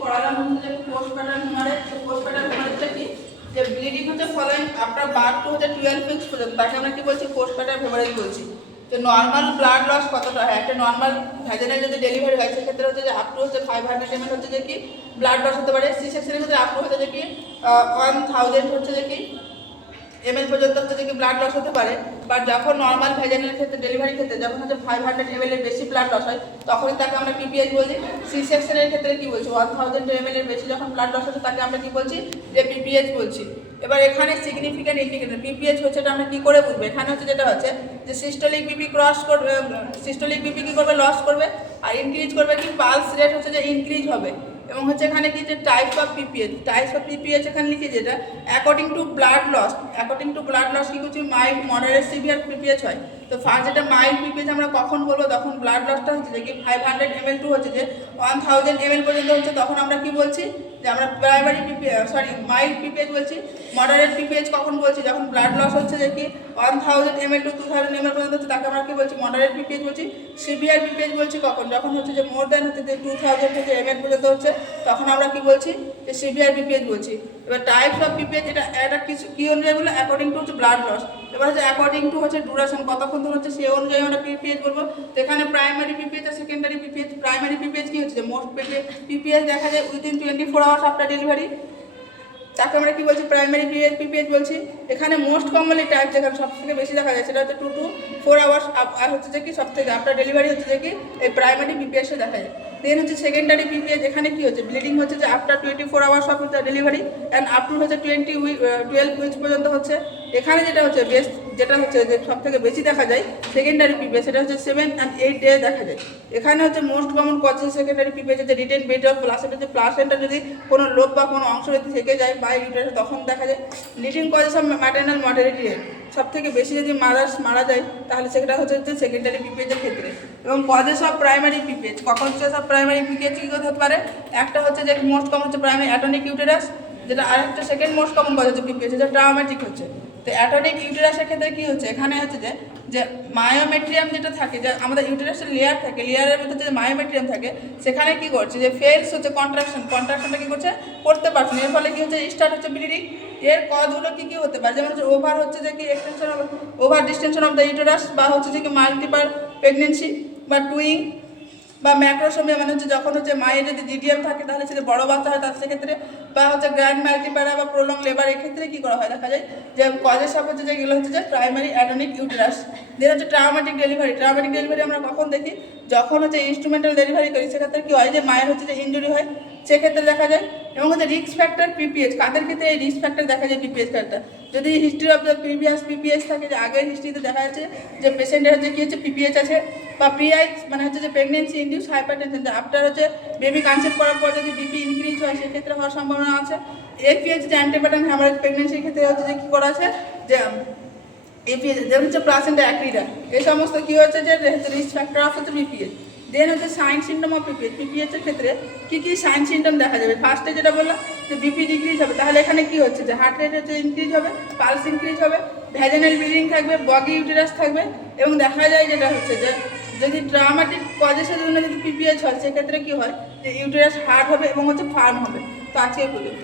পড়ালাম হচ্ছে যে postpartum haemorrhage. Postpartum হেমারেজটা কি, যে ব্লিডিং হচ্ছে ফলোইং আফটার বার্থ টু হচ্ছে 12 উইকস পর্যন্ত, তাকে আমরা কি বলছি পোস্টপার্টাম হেমারেজ বলছি। যে নর্মাল ব্লাড লস কতটা হয়, একটা নর্মাল ভ্যাজিনাল যদি ডেলিভারি হয় সেক্ষেত্রে হচ্ছে যে আপ টু হচ্ছে 500 ml হচ্ছে যে কি ব্লাড লস হতে পারে। সি সেকশনের ক্ষেত্রে আপ টু হচ্ছে যে কি 1000 হচ্ছে যে কি ml পর্যন্ত হচ্ছে যে কি ব্লাড লস হতে পারে। বাট যখন নর্মাল ভ্যাজিনাল ক্ষেত্রে ডেলিভারি ক্ষেত্রে যখন হচ্ছে 500 ml এর বেশি ব্লাড লস হয় তখনই তাকে আমরা পিপিএইচ বলছি। সি সেকশনের ক্ষেত্রে কি বলছি 1000 ml এর বেশি যখন ব্লাড লস হচ্ছে তাকে আমরা কি বলছি যে পিপিএইচ বলছি। এবার এখানে সিগনিফিক্যান্ট ইন্ডিকেটর পিপিএইচ হচ্ছে এটা আমরা কি করে বুঝবো, এখানে হচ্ছে যেটা হচ্ছে যে সিস্টোলিক বিপি ক্রস করবে, সিস্টোলিক বিপি কি করবে লস করবে, আর ইনক্রিজ করবে কি পালস রেট হচ্ছে যে ইনক্রিজ হবে। এবং হচ্ছে এখানে কি যে টাইপস অফ পিপিএইচ এখানে লিখে যেটা অ্যাকর্ডিং টু ব্লাড লস কি করছি মাইল্ড মডারেট সিভিয়ার পিপিএইচ হয়। তো ফার্স্ট যেটা মাইল্ড পিপিএইচ আমরা কখন বলবো, তখন ব্লাড লসটা হচ্ছে যে কি 500 ml টু হচ্ছে যে 1000 ml পর্যন্ত হচ্ছে, তখন আমরা কি বলছি যে আমরা প্রাইমারি মাইল্ড পিপিএইচ বলছি। মডারেট পিপিএইচ কখন বলছি, যখন ব্লাড লস হচ্ছে যে কি 1000 ml টু 2000 ml পর্যন্ত হচ্ছে তাকে আমরা কি বলছি মডারেট পিপিএইচ বলছি। সিভিয়ার পিপিএইচ বলছি কখন, যখন হচ্ছে যে মোর দ্যান হচ্ছে যে 2000 থেকে ml পর্যন্ত হচ্ছে তখন আমরা কি বলছি যে সিভিয়ার পিপিএইচ বলছি। এবার টাইপস অফ পিপিএইচ এটা কিছু কি অনুযায়ী বলে অ্যাকর্ডিং টু হচ্ছে ব্লাড লস। এবার হচ্ছে অ্যাকর্ডিং টু হচ্ছে ডিউরেশন কতক্ষণ ধরে হচ্ছে সেই অনুযায়ী আমরা পিপিএইচ বলবো। তো এখানে প্রাইমারি পিপিএইচ আর সেকেন্ডারি পিপিএইচ। প্রাইমারি পিপিএইচ কি হচ্ছে মোস্ট পিপিএইচ দেখা যায় উইদিন 24 আওয়ার্স আফটার ডেলিভারি, তাকে আমরা কি বলছি প্রাইমারি পিপিএইচ বলছি। এখানে মোস্ট কমনলি টাইপ যেখানে সব থেকে বেশি দেখা যায় সেটা হচ্ছে 2 to 4 আওয়ার্স আর হচ্ছে যে কি সব থেকে আফটার ডেলিভারি হচ্ছে যে কি এই প্রাইমারি পিপিএইচে দেখা যায়। দেন হচ্ছে সেকেন্ডারি পিপিএইচ, এখানে কি হচ্ছে ব্লিডিং হচ্ছে যে after 24 hours of delivery and up to হচ্ছে 12 উইকস পর্যন্ত হচ্ছে। এখানে যেটা হচ্ছে বেস্ট যেটা হচ্ছে যে সব থেকে বেশি দেখা যায় সেকেন্ডারি পিপিএইচ, সেটা হচ্ছে 7 and 8 ডে দেখা যায়। এখানে হচ্ছে most common causes secondary PPH হচ্ছে রিটেন বেড অফ প্লাসেন্টা, যে প্লাসেন্টা যদি কোনো লোভ বা কোনো অংশ যদি থেকে যায় বা ইউটেরাস তখন দেখা যায়। Leading causes of maternal mortality rate, সব থেকে বেশি যদি মাদার্স মারা যায় তাহলে সেটা হচ্ছে সেকেন্ডারি পিপিএইচের ক্ষেত্রে। এবং causes of primary PPH, causes of primary PPH কী হতে পারে, একটা হচ্ছে যে মোস্ট কমন হচ্ছে প্রাইমারি অ্যাটনিক ইউটেরাস, যেটা আরেকটা সেকেন্ড মোস্ট কমন কজ হচ্ছে পিপিএইচ যেটা ট্রাউমাটিক হচ্ছে। তো অ্যাটনিক ইউটেরাসের ক্ষেত্রে কী হচ্ছে, এখানে হচ্ছে যে মায়োমেট্রিয়াম যেটা থাকে, যে আমাদের ইউটেরাসের লেয়ার থাকে, লেয়ারের মধ্যে যে মায়োমেট্রিয়াম থাকে সেখানে কী করছে যে ফেলস হচ্ছে কন্ট্রাকশনটা কী করছে করতে পারছে না, এর ফলে কী হচ্ছে স্টার্ট হচ্ছে ব্লিডিং। এর কজগুলো কী কী হতে পারে, যেমন হচ্ছে ওভার হচ্ছে যে কি extension of over distinction of the uterus, বা হচ্ছে যে কি মাল্টিপাল প্রেগনেন্সি, বা টুইং, বা ম্যাক্রোসোমিয়া মানে হচ্ছে যখন হচ্ছে মায়ের যদি জিডিএম থাকে তাহলে সেটা বড় বাচ্চা হয় তার সেক্ষেত্রে, বা হচ্ছে গ্র্যান্ড মাল্টিপ্যারা বা প্রলং লেবার, এক্ষেত্রে কী করা হয় দেখা যায় যে কজের সব হচ্ছে যেগুলো হচ্ছে যে প্রাইমারি অ্যাটনিক ইউটেরাস। দেন হচ্ছে ট্রাউমাটিক ডেলিভারি আমরা কখন দেখি, যখন হচ্ছে ইনস্ট্রুমেন্টাল ডেলিভারি করি সেক্ষেত্রে কী হয় যে মায়ের হচ্ছে যে ইনজুরি হয় সেক্ষেত্রে দেখা যায়। এবং হচ্ছে রিস্ক ফ্যাক্টর পিপিএইচ, কাদের ক্ষেত্রে এই রিস্ক ফ্যাক্টর দেখা যায় পিপিএইচ ফ্যাক্টর, যদি history of the previous PPH থাকে, যে আগের হিস্ট্রিতে দেখা যাচ্ছে যে পেশেন্টের হচ্ছে কী হচ্ছে পিপিএইচ আছে, বা প্রিআইচ মানে হচ্ছে যে প্রেগনেন্সি ইনডিউস হাইপারটেনশন, যে আফটার হচ্ছে বেবি কনসেপ্ট করার পর যদি বিপি ইনক্রিজ হয় সেক্ষেত্রে হওয়ার সম্ভাবনা আছে। এপিএইচ যে অ্যান্টিপ্যাটার্ন হ্যামারেজ প্রেগনেন্সির ক্ষেত্রে হচ্ছে যে কী করা আছে যে এপিএইচ, যেমন হচ্ছে প্লাসেন্টা অ্যাক্রিডা, এই সমস্ত কী হচ্ছে যে রিস্ক ফ্যাক্টর অফ হচ্ছে পিপিএইচ। দেন হচ্ছে সাইন সিমটম অফ পিপিএইচের ক্ষেত্রে কী কী সাইন সিমটম দেখা যাবে, ফার্স্টে যেটা বললাম যে বিপি ডিক্রিজ হবে, তাহলে এখানে কী হচ্ছে যে হার্ট রেট হচ্ছে ইনক্রিজ হবে, পালস ইনক্রিজ হবে, ভ্যাজিনাল ব্লিডিং থাকবে, বগি ইউটেরাস থাকবে। এবং দেখা যায় যেটা হচ্ছে যে যদি ট্রাউমাটিক কজেসের জন্য যদি পিপিএইচ হয় সেক্ষেত্রে কী হয় যে ইউটেরাস হার্ড হবে এবং হচ্ছে ফার্ম হবে। তো আজকে পর্যন্ত।